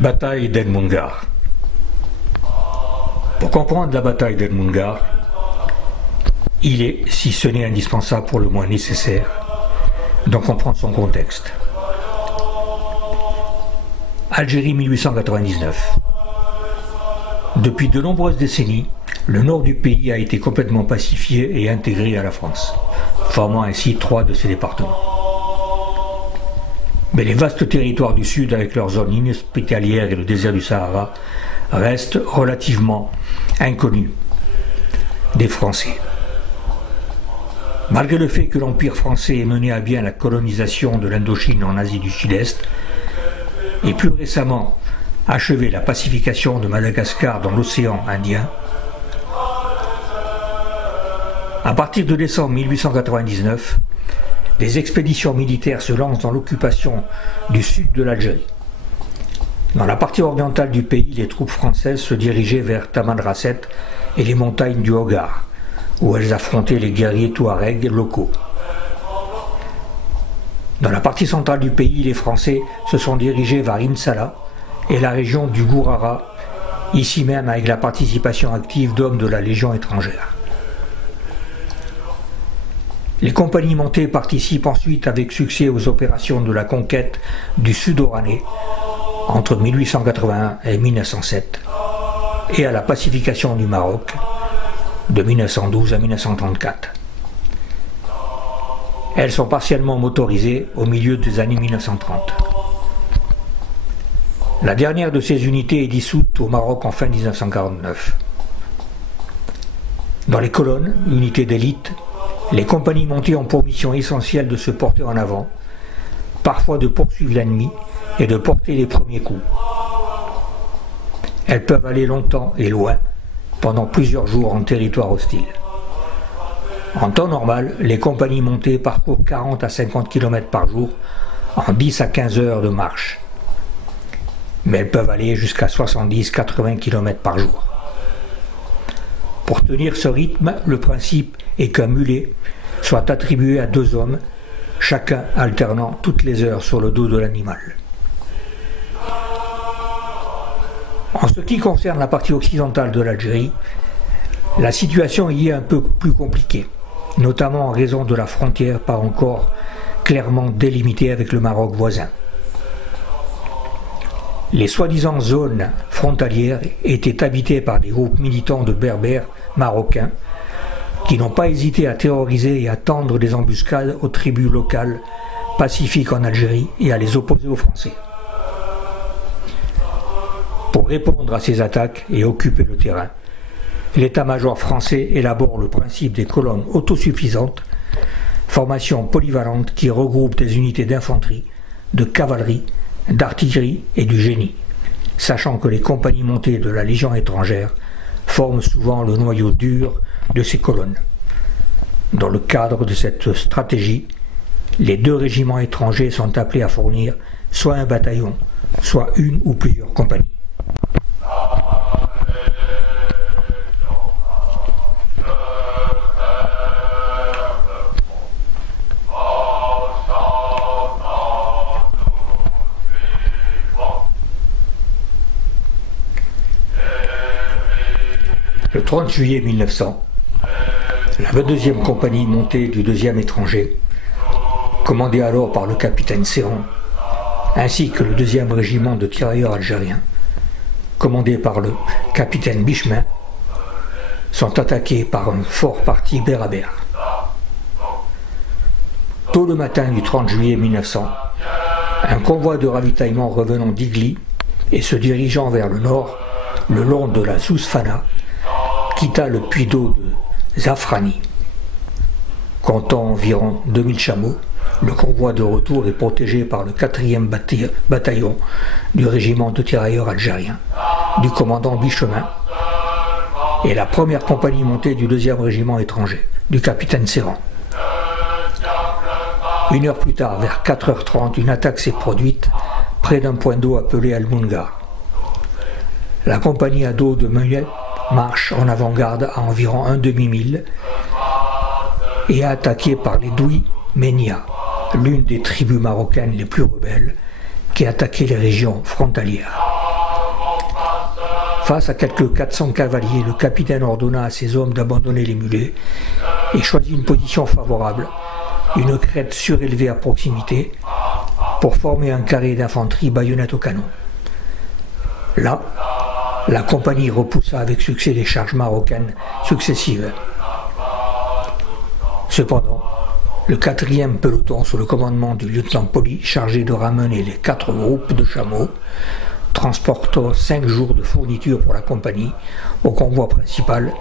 Bataille d'El Moungar. Pour comprendre la bataille d'El Moungar, il est, si ce n'est indispensable pour le moins nécessaire, d'en comprendre son contexte. Algérie 1899. Depuis de nombreuses décennies, le nord du pays a été complètement pacifié et intégré à la France, formant ainsi 3 de ses départements. Mais les vastes territoires du sud, avec leurs zones inhospitalières et le désert du Sahara, restent relativement inconnus des Français. Malgré le fait que l'Empire français ait mené à bien la colonisation de l'Indochine en Asie du Sud-Est, et plus récemment achevé la pacification de Madagascar dans l'océan Indien, à partir de décembre 1899, des expéditions militaires se lancent dans l'occupation du sud de l'Algérie. Dans la partie orientale du pays, les troupes françaises se dirigeaient vers Tamanrasset et les montagnes du Hogar, où elles affrontaient les guerriers touaregs locaux. Dans la partie centrale du pays, les Français se sont dirigés vers Insala et la région du Gourara, ici même avec la participation active d'hommes de la Légion étrangère. Les compagnies montées participent ensuite avec succès aux opérations de la conquête du Sud-Oranais entre 1881 et 1907 et à la pacification du Maroc de 1912 à 1934. Elles sont partiellement motorisées au milieu des années 1930. La dernière de ces unités est dissoute au Maroc en fin 1949. Dans les colonnes, unités d'élite, les compagnies montées ont pour mission essentielle de se porter en avant, parfois de poursuivre l'ennemi et de porter les premiers coups. Elles peuvent aller longtemps et loin, pendant plusieurs jours en territoire hostile. En temps normal, les compagnies montées parcourent 40 à 50 km par jour en 10 à 15 heures de marche. Mais elles peuvent aller jusqu'à 70-80 km par jour. Pour tenir ce rythme, le principe est qu'un mulet soit attribué à 2 hommes, chacun alternant toutes les heures sur le dos de l'animal. En ce qui concerne la partie occidentale de l'Algérie, la situation y est un peu plus compliquée, notamment en raison de la frontière pas encore clairement délimitée avec le Maroc voisin. Les soi-disant zones frontalières étaient habitées par des groupes militants de berbères marocains qui n'ont pas hésité à terroriser et à tendre des embuscades aux tribus locales pacifiques en Algérie et à les opposer aux Français. Pour répondre à ces attaques et occuper le terrain, l'état-major français élabore le principe des colonnes autosuffisantes, formation polyvalente qui regroupe des unités d'infanterie, de cavalerie, d'artillerie et du génie, sachant que les compagnies montées de la Légion étrangère forment souvent le noyau dur de ces colonnes. Dans le cadre de cette stratégie, les 2 régiments étrangers sont appelés à fournir soit un bataillon, soit une ou plusieurs compagnies. Le 30 juillet 1900, la 22e compagnie montée du 2e étranger, commandée alors par le capitaine Serran, ainsi que le 2e régiment de tirailleurs algériens, commandé par le capitaine Bichemin, sont attaqués par un fort parti berbère. Tôt le matin du 30 juillet 1900, un convoi de ravitaillement revenant d'Igli et se dirigeant vers le nord, le long de la Zousfana, quitta le puits d'eau de Zafrani. Comptant environ 2000 chameaux, le convoi de retour est protégé par le 4e bataillon du régiment de tirailleurs algériens, du commandant Bichemin, et la première compagnie montée du 2e régiment étranger, du capitaine Serran. 1 heure plus tard, vers 4h30, une attaque s'est produite près d'un point d'eau appelé El Moungar. La compagnie à dos de Meunier marche en avant-garde à environ un demi-mille et est attaquée par les Douy Menia, l'une des tribus marocaines les plus rebelles, qui attaquait les régions frontalières. Face à quelques 400 cavaliers, le capitaine ordonna à ses hommes d'abandonner les mulets et choisit une position favorable, une crête surélevée à proximité, pour former un carré d'infanterie baïonnette au canon. Là, la compagnie repoussa avec succès les charges marocaines successives. Cependant, le 4e peloton, sous le commandement du lieutenant Poli, chargé de ramener les 4 groupes de chameaux, transportant 5 jours de fournitures pour la compagnie au convoi principal,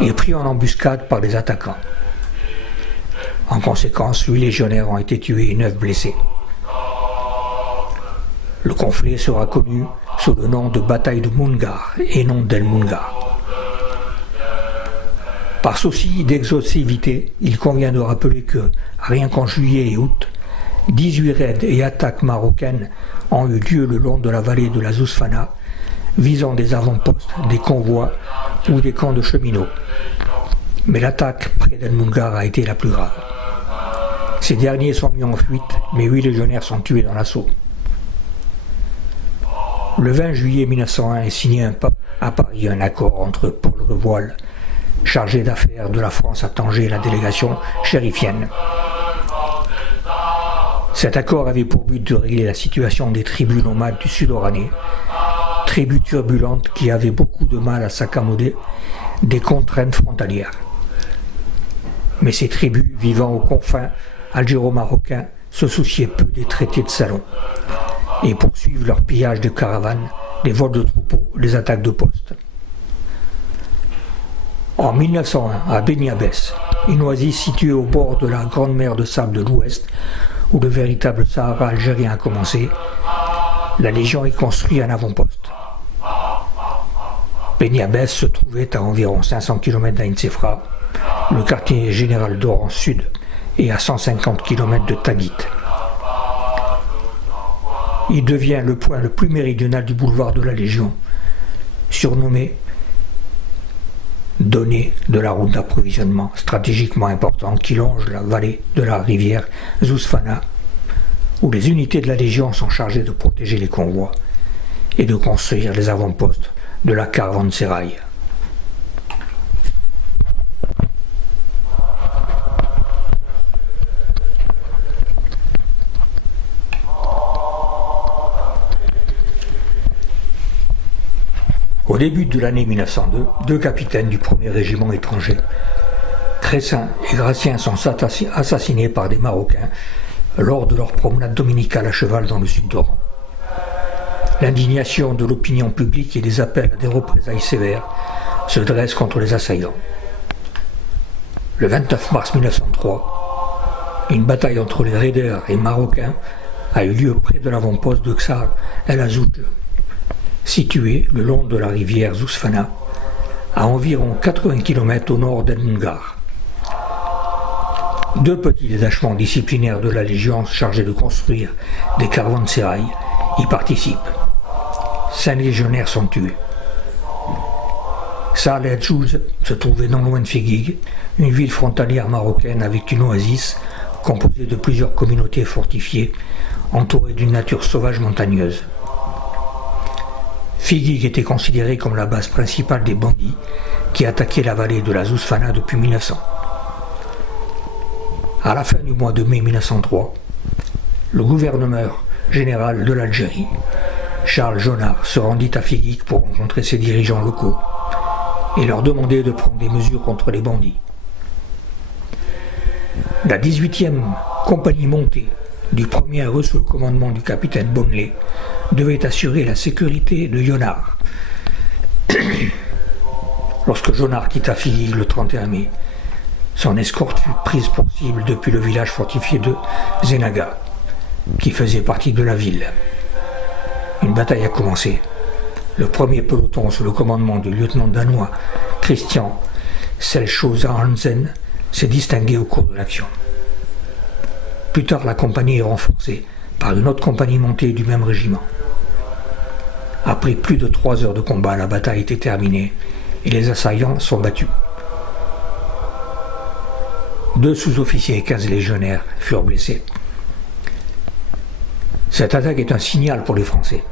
est pris en embuscade par les attaquants. En conséquence, 8 légionnaires ont été tués et 9 blessés. Le conflit sera connu sous le nom de bataille de Moungar et non d'El Moungar. Par souci d'exhaustivité, il convient de rappeler que, rien qu'en juillet et août, 18 raids et attaques marocaines ont eu lieu le long de la vallée de la Zousfana, visant des avant-postes, des convois ou des camps de cheminots. Mais l'attaque près d'El Moungar a été la plus grave. Ces derniers sont mis en fuite, mais 8 légionnaires sont tués dans l'assaut. Le 20 juillet 1901 est signé à Paris un accord entre Paul Revoile, chargé d'affaires de la France à Tanger, et la délégation chérifienne. Cet accord avait pour but de régler la situation des tribus nomades du Sud-Oranais, tribus turbulentes qui avaient beaucoup de mal à s'accommoder des contraintes frontalières. Mais ces tribus vivant aux confins algéro-marocains se souciaient peu des traités de Salon et poursuivent leur pillage de caravanes, des vols de troupeaux, les attaques de postes. En 1901, à Beni Abbès, une oasis située au bord de la grande mer de sable de l'Ouest, où le véritable Sahara algérien a commencé, la Légion y construit un avant-poste. Beni Abbès se trouvait à environ 500 km d'Ain Sefra, le quartier général d'Oran Sud, et à 150 km de Taguit. Il devient le point le plus méridional du boulevard de la Légion, surnommé donné de la route d'approvisionnement stratégiquement importante qui longe la vallée de la rivière Zousfana, où les unités de la Légion sont chargées de protéger les convois et de construire les avant-postes de la caravansérail. Au début de l'année 1902, 2 capitaines du 1er régiment étranger, Cressin et Gratien, sont assassinés par des Marocains lors de leur promenade dominicale à cheval dans le sud d'Oran. L'indignation de l'opinion publique et des appels à des représailles sévères se dressent contre les assaillants. Le 29 mars 1903, une bataille entre les raiders et Marocains a eu lieu près de l'avant-poste de Ksar El Azoudj, situé le long de la rivière Zousfana, à environ 80 km au nord d'El Moungar. 2 petits détachements disciplinaires de la Légion chargés de construire des caravansérails y participent. 5 légionnaires sont tués. Ksar El Azoudj se trouvait non loin de Figuig, une ville frontalière marocaine avec une oasis composée de plusieurs communautés fortifiées entourées d'une nature sauvage montagneuse. Figuig était considéré comme la base principale des bandits qui attaquaient la vallée de la Zousfana depuis 1900. À la fin du mois de mai 1903, le gouverneur général de l'Algérie, Charles Jonard, se rendit à Figuig pour rencontrer ses dirigeants locaux et leur demander de prendre des mesures contre les bandits. La 18e compagnie montée du 1er RE sous le commandement du capitaine Bonnelet devait assurer la sécurité de Jonard. Lorsque Jonard quitta Figuig le 31 mai, son escorte fut prise pour cible depuis le village fortifié de Zenaga, qui faisait partie de la ville. Une bataille a commencé. Le 1er peloton sous le commandement du lieutenant danois Christian Selchosa Hansen s'est distingué au cours de l'action. Plus tard, la compagnie est renforcée par une autre compagnie montée du même régiment. Après plus de 3 heures de combat, la bataille était terminée et les assaillants sont battus. 2 sous-officiers et 15 légionnaires furent blessés. Cette attaque est un signal pour les Français.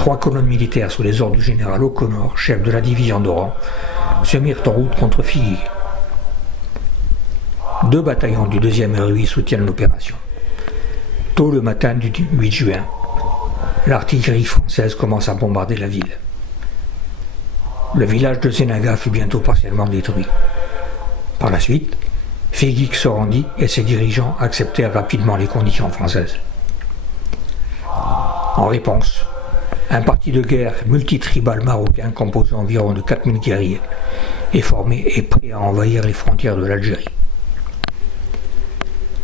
3 colonnes militaires sous les ordres du général O'Connor, chef de la division d'Oran, se mirent en route contre Figuig. 2 bataillons du 2e RUI soutiennent l'opération. Tôt le matin du 8 juin, l'artillerie française commence à bombarder la ville. Le village de Zenaga fut bientôt partiellement détruit. Par la suite, Figuig se rendit et ses dirigeants acceptèrent rapidement les conditions françaises. En réponse, un parti de guerre multitribal marocain composé environ de 4000 guerriers est formé et prêt à envahir les frontières de l'Algérie.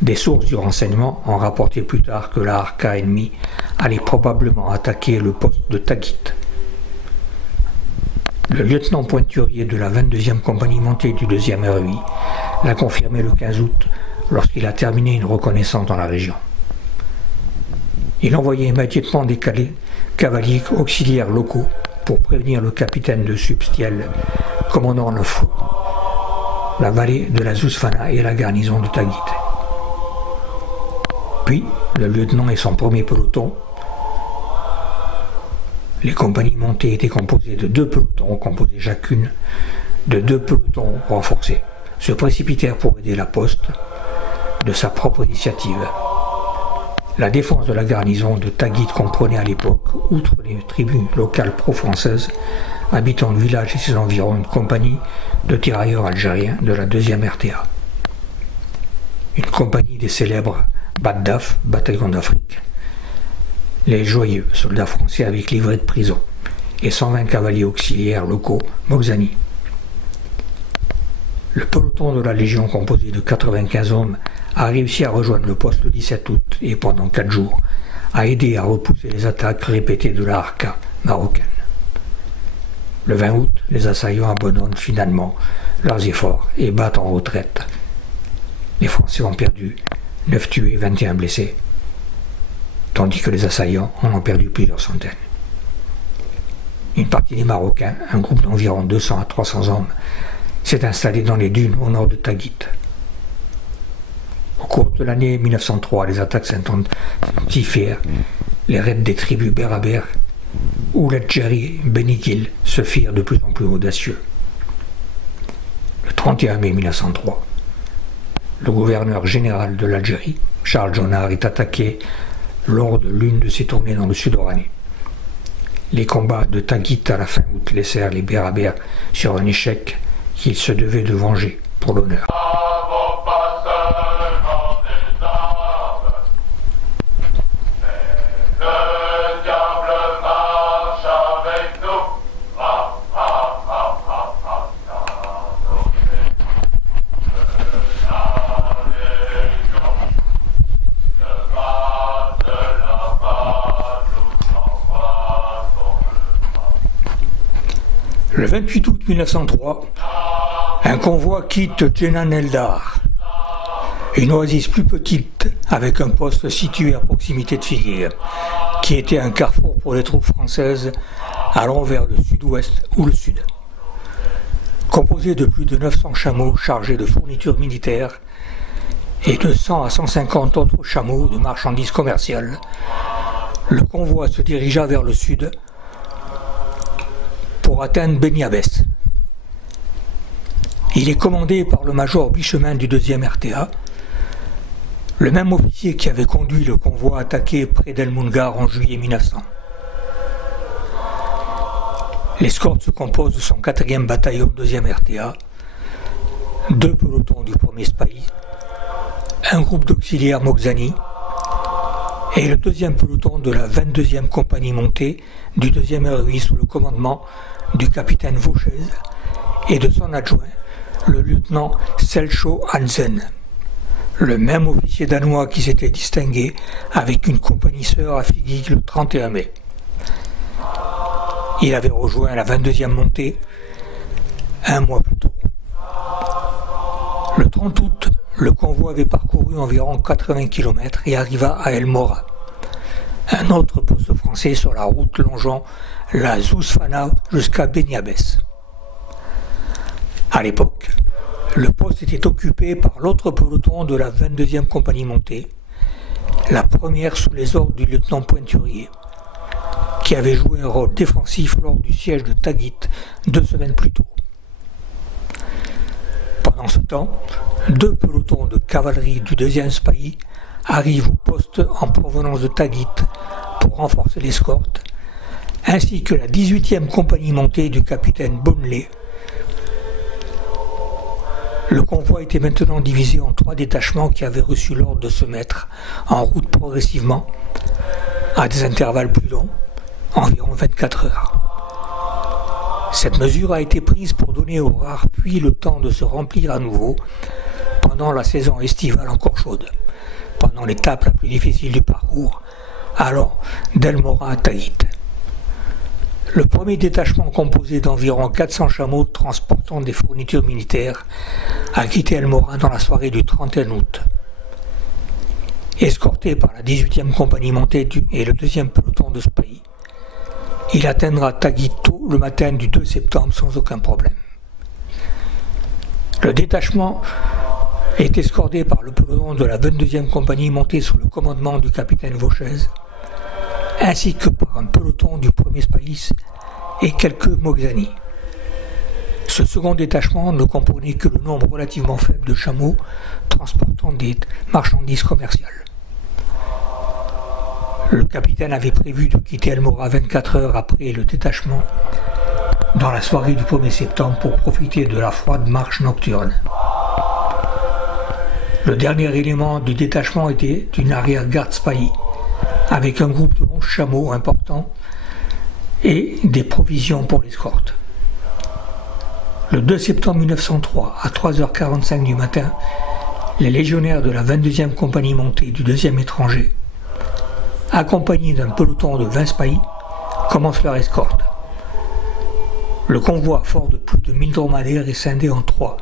Des sources du renseignement ont rapporté plus tard que la Harka ennemie allait probablement attaquer le poste de Taguit. Le lieutenant pointurier de la 22e compagnie montée du 2e RUI l'a confirmé le 15 août lorsqu'il a terminé une reconnaissance dans la région. Il envoyait immédiatement des cavaliers auxiliaires locaux pour prévenir le capitaine de Substiel, commandant le feu, la vallée de la Zousfana et la garnison de Taguit. Puis, le lieutenant et son premier peloton, les compagnies montées étaient composées de 2 pelotons, composés chacune de 2 pelotons renforcés, se précipitèrent pour aider la poste de sa propre initiative. La défense de la garnison de Taguit comprenait à l'époque, outre les tribus locales pro-françaises, habitant le village et ses environs, une compagnie de tirailleurs algériens de la 2e RTA. Une compagnie des célèbres Baddaf, bataillon d'Afrique, les joyeux soldats français avec livret de prison, et 120 cavaliers auxiliaires locaux Moghzani. Le peloton de la Légion, composé de 95 hommes, a réussi à rejoindre le poste le 17 août et pendant 4 jours a aidé à repousser les attaques répétées de la Harka marocaine. Le 20 août, les assaillants abandonnent finalement leurs efforts et battent en retraite. Les Français ont perdu 9 tués, 21 blessés, tandis que les assaillants en ont perdu plusieurs centaines. Une partie des Marocains, un groupe d'environ 200 à 300 hommes, s'est installé dans les dunes au nord de Taguit. Au cours de l'année 1903, les attaques s'intensifièrent, les raids des tribus Berabères ou l'Adjari Beniguil se firent de plus en plus audacieux. Le 31 mai 1903, le gouverneur général de l'Algérie, Charles Jonard, est attaqué lors de l'une de ses tournées dans le sud oranais. Les combats de Taguit à la fin août laissèrent les Berabères sur un échec qu'ils se devaient de venger pour l'honneur. Le 28 août 1903, un convoi quitte Djenan el-Dar, une oasis plus petite avec un poste situé à proximité de Figuig, qui était un carrefour pour les troupes françaises allant vers le sud-ouest ou le sud. Composé de plus de 900 chameaux chargés de fournitures militaires et de 100 à 150 autres chameaux de marchandises commerciales, le convoi se dirigea vers le sud pour atteindre Beniabès. Il est commandé par le major Bichemin du 2e RTA, le même officier qui avait conduit le convoi attaqué près d'El Moungar en juillet 1900. L'escorte se compose de son 4e bataillon 2e RTA, 2 pelotons du 1er SPAHI, un groupe d'auxiliaires Moghzani et le 2e peloton de la 22e compagnie montée du 2e RUI sous le commandement du capitaine Vauchez et de son adjoint, le lieutenant Selcho Hansen, le même officier danois qui s'était distingué avec une compagnie sœur à Figuig le 31 mai. Il avait rejoint la 22e montée un mois plus tôt. Le 30 août, le convoi avait parcouru environ 80 km et arriva à El Mora, un autre poste français sur la route longeant la Zousfana jusqu'à Beniabès. À l'époque, le poste était occupé par l'autre peloton de la 22e compagnie montée, la première sous les ordres du lieutenant Pointurier, qui avait joué un rôle défensif lors du siège de Taguit 2 semaines plus tôt. Pendant ce temps, 2 pelotons de cavalerie du 2e Spahis arrivent au poste en provenance de Taguit pour renforcer l'escorte, ainsi que la 18e compagnie montée du capitaine Bonley. Le convoi était maintenant divisé en 3 détachements qui avaient reçu l'ordre de se mettre en route progressivement, à des intervalles plus longs, environ 24 heures. Cette mesure a été prise pour donner aux rares puits le temps de se remplir à nouveau pendant la saison estivale encore chaude, pendant l'étape la plus difficile du parcours, allant d'El Morah à Taguit. Le premier détachement, composé d'environ 400 chameaux transportant des fournitures militaires, a quitté El Morah dans la soirée du 31 août. Escorté par la 18e compagnie montée et le 2e peloton de Spahis, il atteindra Taguit tôt le matin du 2 septembre sans aucun problème. Le détachement est escorté par le peloton de la 22e compagnie montée sous le commandement du capitaine Vauchez, ainsi que par un peloton du 1er Spahis et quelques Moghzani. Ce second détachement ne comprenait que le nombre relativement faible de chameaux transportant des marchandises commerciales. Le capitaine avait prévu de quitter El Morah 24 heures après le détachement dans la soirée du 1er septembre pour profiter de la froide marche nocturne. Le dernier élément du détachement était une arrière-garde Spahis, avec un groupe de 11 chameaux importants et des provisions pour l'escorte. Le 2 septembre 1903, à 3h45 du matin, les légionnaires de la 22e compagnie montée du 2e étranger, accompagnés d'un peloton de 20 Spahis, commencent leur escorte. Le convoi, fort de plus de 1000 dromadaires, est scindé en 3.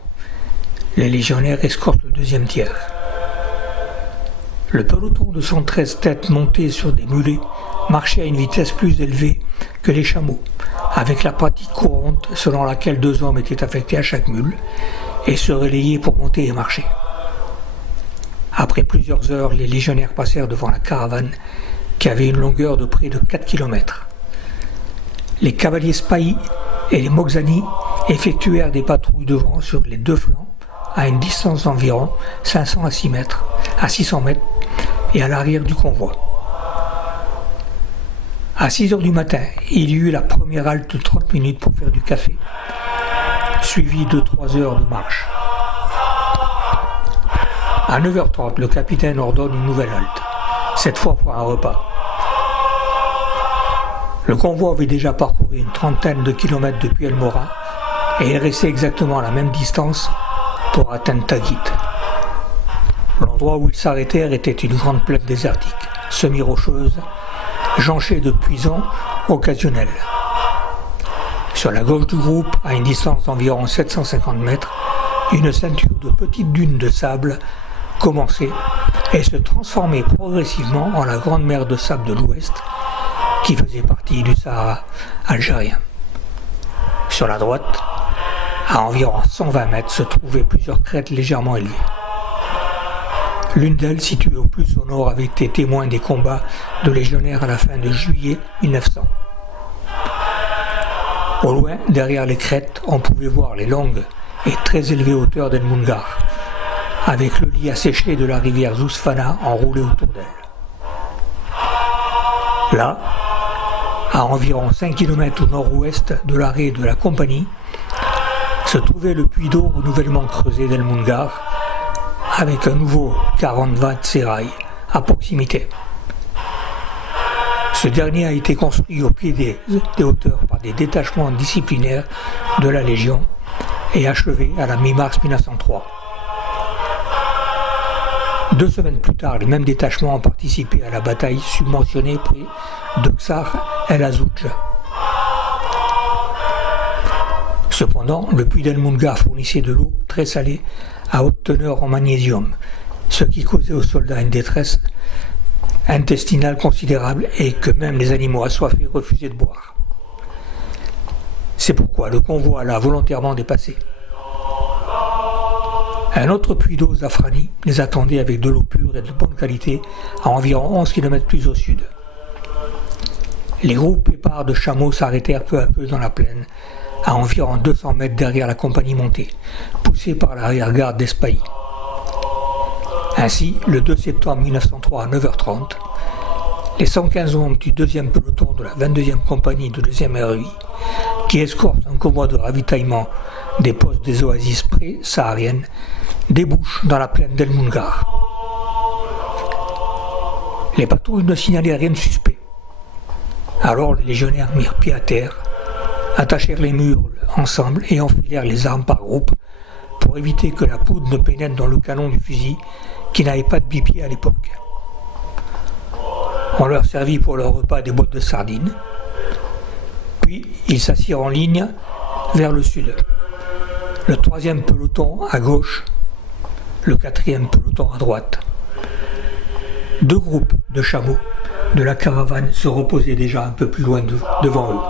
Les légionnaires escortent le 2e tiers. Le peloton de 113 têtes montées sur des mulets marchait à une vitesse plus élevée que les chameaux, avec la pratique courante selon laquelle 2 hommes étaient affectés à chaque mule et se relayaient pour monter et marcher. Après plusieurs heures, les légionnaires passèrent devant la caravane qui avait une longueur de près de 4 km. Les cavaliers Spahis et les Moghzani effectuèrent des patrouilles devant sur les 2 flancs à une distance d'environ 500 à 600 mètres et à l'arrière du convoi. À 6 heures du matin, il y eut la première halte de 30 minutes pour faire du café, suivie de 3 heures de marche. À 9h30, le capitaine ordonne une nouvelle halte, cette fois pour un repas. Le convoi avait déjà parcouru une trentaine de kilomètres depuis El Morah et il restait exactement à la même distance pour atteindre Taguit. L'endroit où ils s'arrêtèrent était une grande plaine désertique, semi-rocheuse, jonchée de puisants occasionnels. Sur la gauche du groupe, à une distance d'environ 750 mètres, une ceinture de petites dunes de sable commençait et se transformait progressivement en la grande mer de sable de l'Ouest qui faisait partie du Sahara algérien. Sur la droite, à environ 120 mètres, se trouvaient plusieurs crêtes légèrement élevées. L'une d'elles, située au plus au nord, avait été témoin des combats de légionnaires à la fin de juillet 1900. Au loin, derrière les crêtes, on pouvait voir les longues et très élevées hauteurs d'El Moungar, avec le lit asséché de la rivière Zousfana enroulé autour d'elle. Là, à environ 5 km au nord-ouest de l'arrêt de la compagnie, se trouvait le puits d'eau nouvellement creusé d'El Moungar, avec un nouveau 40-20 sérail à proximité. Ce dernier a été construit au pied des hauteurs par des détachements disciplinaires de la Légion et achevé à la mi-mars 1903. 2 semaines plus tard, les mêmes détachements ont participé à la bataille subventionnée près de Ksar el-Azouj. Cependant, le puits d'El Moungar fournissait de l'eau très salée à haute teneur en magnésium, ce qui causait aux soldats une détresse intestinale considérable et que même les animaux assoiffés refusaient de boire. C'est pourquoi le convoi l'a volontairement dépassé. Un autre puits d'eau, Zafrani, les attendait avec de l'eau pure et de bonne qualité à environ 11 km plus au sud. Les groupes épars de chameaux s'arrêtèrent peu à peu dans la plaine, à environ 200 mètres derrière la compagnie montée, poussée par l'arrière-garde d'Espailly. Ainsi, le 2 septembre 1903 à 9h30, les 115 hommes du 2e peloton de la 22e compagnie de 2e REI, qui escortent un convoi de ravitaillement des postes des oasis pré-sahariennes, débouchent dans la plaine d'El Moungar. Les patrouilles ne signalaient rien de suspect. Alors les légionnaires mirent pied à terre, attachèrent les murs ensemble et enfilèrent les armes par groupe pour éviter que la poudre ne pénètre dans le canon du fusil qui n'avait pas de bipied à l'époque. On leur servit pour leur repas des boîtes de sardines, puis ils s'assirent en ligne vers le sud. Le 3e peloton à gauche, le 4e peloton à droite. 2 groupes de chameaux de la caravane se reposaient déjà un peu plus loin devant eux.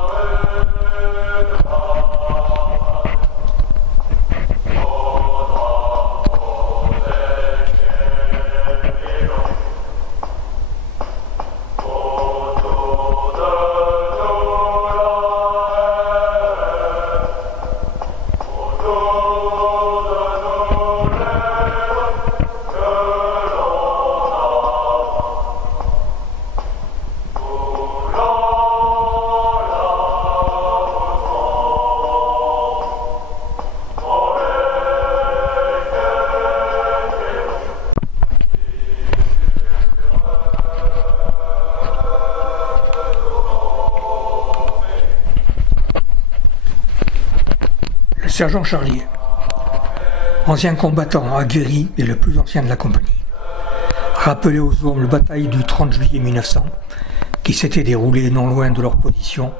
Sergent Charlier, ancien combattant aguerri et le plus ancien de la compagnie, rappelait aux hommes la bataille du 30 juillet 1900 qui s'était déroulée non loin de leur position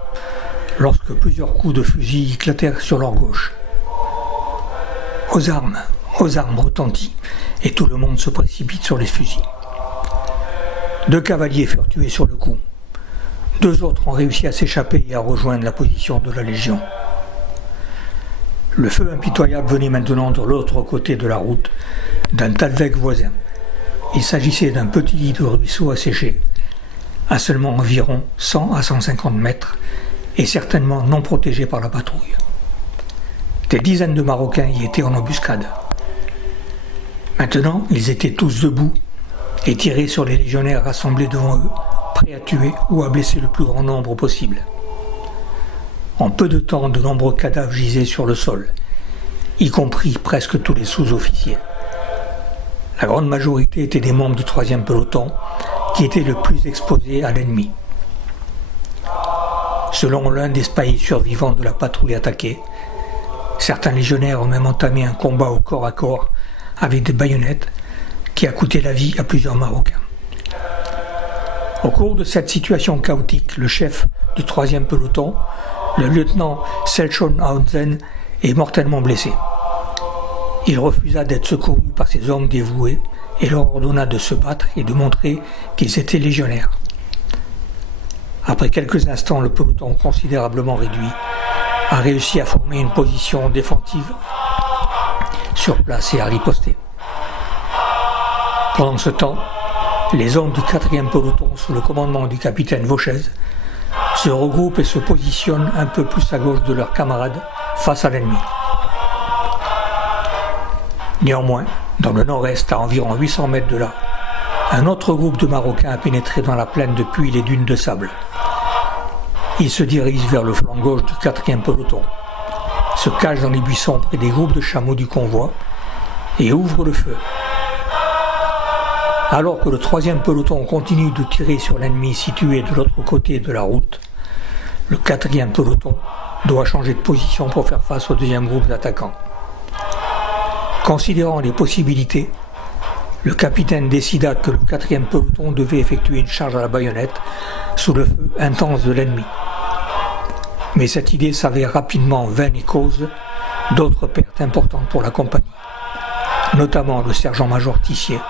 lorsque plusieurs coups de fusil éclatèrent sur leur gauche. Aux armes retentit et tout le monde se précipite sur les fusils. 2 cavaliers furent tués sur le coup. 2 autres ont réussi à s'échapper et à rejoindre la position de la Légion. Le feu impitoyable venait maintenant de l'autre côté de la route, d'un Talweg voisin. Il s'agissait d'un petit lit de ruisseau asséché, à seulement environ 100 à 150 mètres, et certainement non protégé par la patrouille. Des dizaines de Marocains y étaient en embuscade. Maintenant, ils étaient tous debout et tiraient sur les légionnaires rassemblés devant eux, prêts à tuer ou à blesser le plus grand nombre possible. En peu de temps, de nombreux cadavres gisaient sur le sol, y compris presque tous les sous-officiers. La grande majorité étaient des membres du 3e peloton, qui étaient le plus exposés à l'ennemi. Selon l'un des spahis survivants de la patrouille attaquée, certains légionnaires ont même entamé un combat au corps à corps avec des baïonnettes qui a coûté la vie à plusieurs Marocains. Au cours de cette situation chaotique, le chef du 3e peloton, le lieutenant Selchon Hausen, est mortellement blessé. Il refusa d'être secouru par ses hommes dévoués et leur ordonna de se battre et de montrer qu'ils étaient légionnaires. Après quelques instants, le peloton, considérablement réduit, a réussi à former une position défensive sur place et à riposter. Pendant ce temps, les hommes du 4e peloton, sous le commandement du capitaine Vauchez, se regroupent et se positionnent un peu plus à gauche de leurs camarades face à l'ennemi. Néanmoins, dans le nord-est, à environ 800 mètres de là, un autre groupe de Marocains a pénétré dans la plaine depuis les dunes de sable. Ils se dirigent vers le flanc gauche du 4e peloton, se cachent dans les buissons près des groupes de chameaux du convoi et ouvrent le feu. Alors que le 3e peloton continue de tirer sur l'ennemi situé de l'autre côté de la route, le 4e peloton doit changer de position pour faire face au 2e groupe d'attaquants. Considérant les possibilités, le capitaine décida que le 4e peloton devait effectuer une charge à la baïonnette sous le feu intense de l'ennemi. Mais cette idée s'avère rapidement vaine et cause d'autres pertes importantes pour la compagnie, notamment le sergent-major Tissier,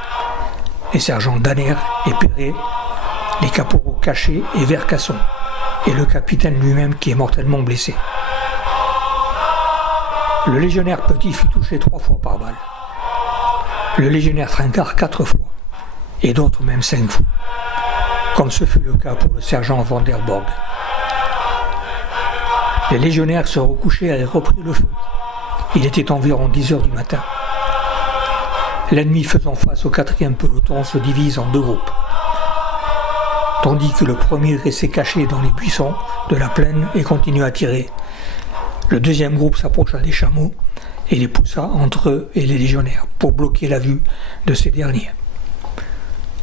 les sergents Danner et Perret, les caporaux Cachet et Vercasson, et le capitaine lui-même qui est mortellement blessé. Le légionnaire Petit fut touché 3 fois par balle. Le légionnaire Trincard 4 fois, et d'autres même 5 fois, comme ce fut le cas pour le sergent Van der Borg. Les légionnaires se recouchaient et avaient repris le feu. Il était environ 10 heures du matin. L'ennemi faisant face au 4e peloton se divise en deux groupes. Tandis que le premier restait caché dans les buissons de la plaine et continuait à tirer, le deuxième groupe s'approcha des chameaux et les poussa entre eux et les légionnaires pour bloquer la vue de ces derniers.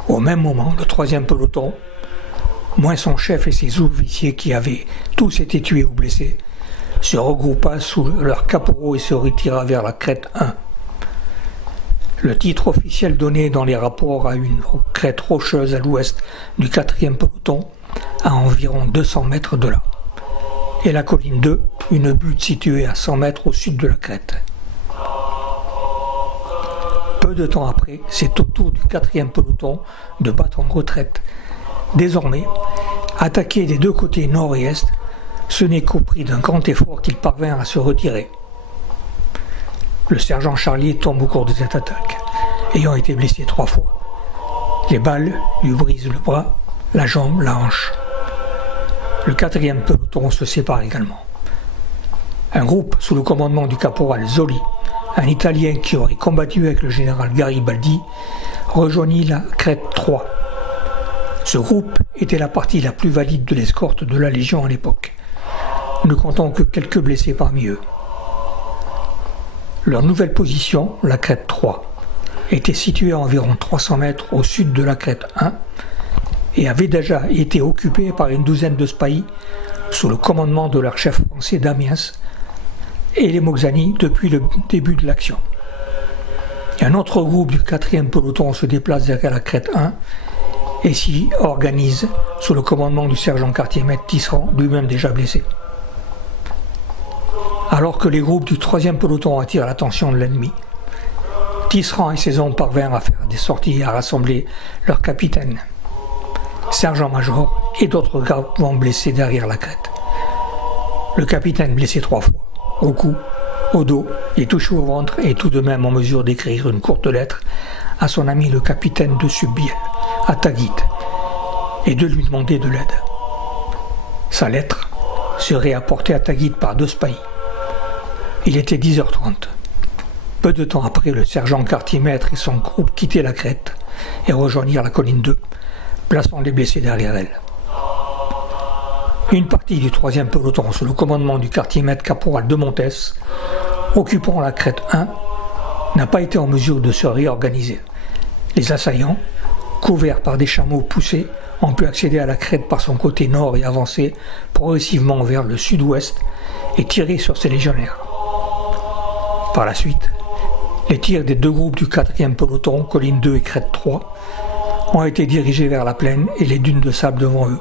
Au même moment, le 3e peloton, moins son chef et ses officiers qui avaient tous été tués ou blessés, se regroupa sous leurs caporaux et se retira vers la crête 1. Le titre officiel donné dans les rapports à une crête rocheuse à l'ouest du 4e peloton, à environ 200 mètres de là, et la colline 2, une butte située à 100 mètres au sud de la crête. Peu de temps après, c'est au tour du 4e peloton de battre en retraite. Désormais, attaqué des deux côtés nord et est, ce n'est qu'au prix d'un grand effort qu'il parvint à se retirer. Le sergent Charlier tombe au cours de cette attaque, ayant été blessé 3 fois. Les balles lui brisent le bras, la jambe, la hanche. Le 4e peloton se sépare également. Un groupe sous le commandement du caporal Zoli, un Italien qui aurait combattu avec le général Garibaldi, rejoignit la crête 3. Ce groupe était la partie la plus valide de l'escorte de la Légion à l'époque, ne comptant que quelques blessés parmi eux. Leur nouvelle position, la crête 3, était située à environ 300 mètres au sud de la crête 1 et avait déjà été occupée par une douzaine de spahis sous le commandement de leur chef français Damiens et les Moxani depuis le début de l'action. Un autre groupe du 4e peloton se déplace derrière la crête 1 et s'y organise sous le commandement du sergent quartier-maître Tisserand, lui-même déjà blessé. Alors que les groupes du 3e peloton attirent l'attention de l'ennemi, Tisserand et ses hommes parvinrent à faire des sorties et à rassembler leurs capitaines, sergent-major et d'autres gravement blessés derrière la crête. Le capitaine blessé 3 fois, au cou, au dos et touché au ventre, est tout de même en mesure d'écrire une courte lettre à son ami le capitaine de Subbiel, à Taguit, et de lui demander de l'aide. Sa lettre serait apportée à Taguit par 2 spahis. Il était 10h30. Peu de temps après, le sergent quartier-maître et son groupe quittaient la crête et rejoignirent la colline 2, plaçant les blessés derrière elle. Une partie du 3e peloton, sous le commandement du quartier-maître caporal de Montes, occupant la crête 1, n'a pas été en mesure de se réorganiser. Les assaillants, couverts par des chameaux poussés, ont pu accéder à la crête par son côté nord et avancer progressivement vers le sud-ouest et tirer sur ses légionnaires. Par la suite, les tirs des 2 groupes du 4e peloton, colline 2 et crête 3, ont été dirigés vers la plaine et les dunes de sable devant eux,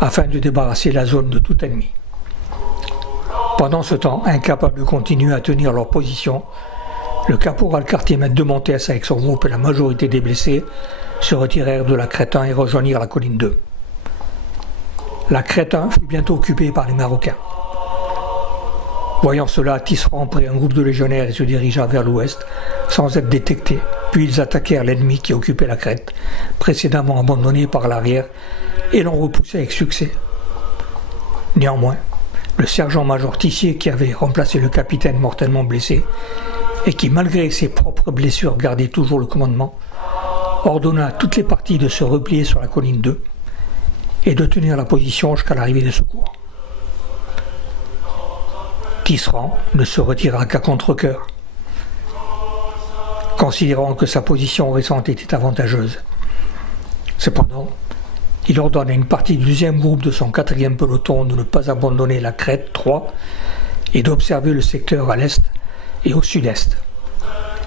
afin de débarrasser la zone de tout ennemi. Pendant ce temps, incapables de continuer à tenir leur position, le caporal quartier-maître de Montes avec son groupe et la majorité des blessés se retirèrent de la crête 1 et rejoignirent la colline 2. La crête 1 fut bientôt occupée par les Marocains. Voyant cela, Tisserand prit un groupe de légionnaires et se dirigea vers l'ouest sans être détecté. Puis ils attaquèrent l'ennemi qui occupait la crête, précédemment abandonnée par l'arrière, et l'ont repoussé avec succès. Néanmoins, le sergent-major Tissier, qui avait remplacé le capitaine mortellement blessé et qui, malgré ses propres blessures, gardait toujours le commandement, ordonna à toutes les parties de se replier sur la colline 2 et de tenir la position jusqu'à l'arrivée des secours. Tisserand ne se retira qu'à contre-cœur, considérant que sa position récente était avantageuse. Cependant, il ordonne à une partie du 2e groupe de son 4e peloton de ne pas abandonner la crête 3 et d'observer le secteur à l'est et au sud-est.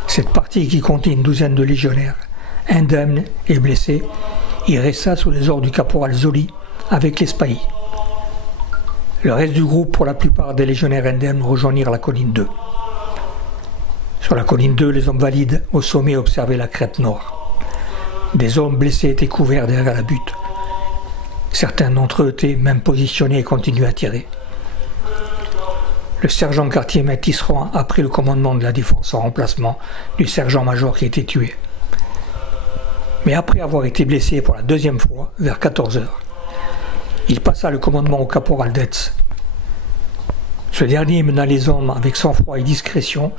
Cette partie, qui comptait une douzaine de légionnaires, indemnes et blessés, y resta sous les ordres du caporal Zoli avec les spahis. Le reste du groupe, pour la plupart des légionnaires indemnes, rejoignirent la colline 2. Sur la colline 2, les hommes valides au sommet observaient la crête nord. Des hommes blessés étaient couverts derrière la butte. Certains d'entre eux étaient même positionnés et continuaient à tirer. Le sergent quartier-maître Tisserand a pris le commandement de la défense en remplacement du sergent-major qui était tué. Mais après avoir été blessé pour la 2e fois, vers 14 heures, il passa le commandement au caporal Detz. Ce dernier mena les hommes avec sang-froid et discrétion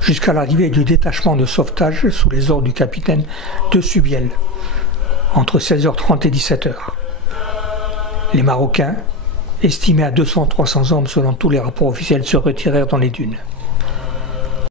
jusqu'à l'arrivée du détachement de sauvetage sous les ordres du capitaine de Subiel, entre 16h30 et 17h. Les Marocains, estimés à 200-300 hommes selon tous les rapports officiels, se retirèrent dans les dunes.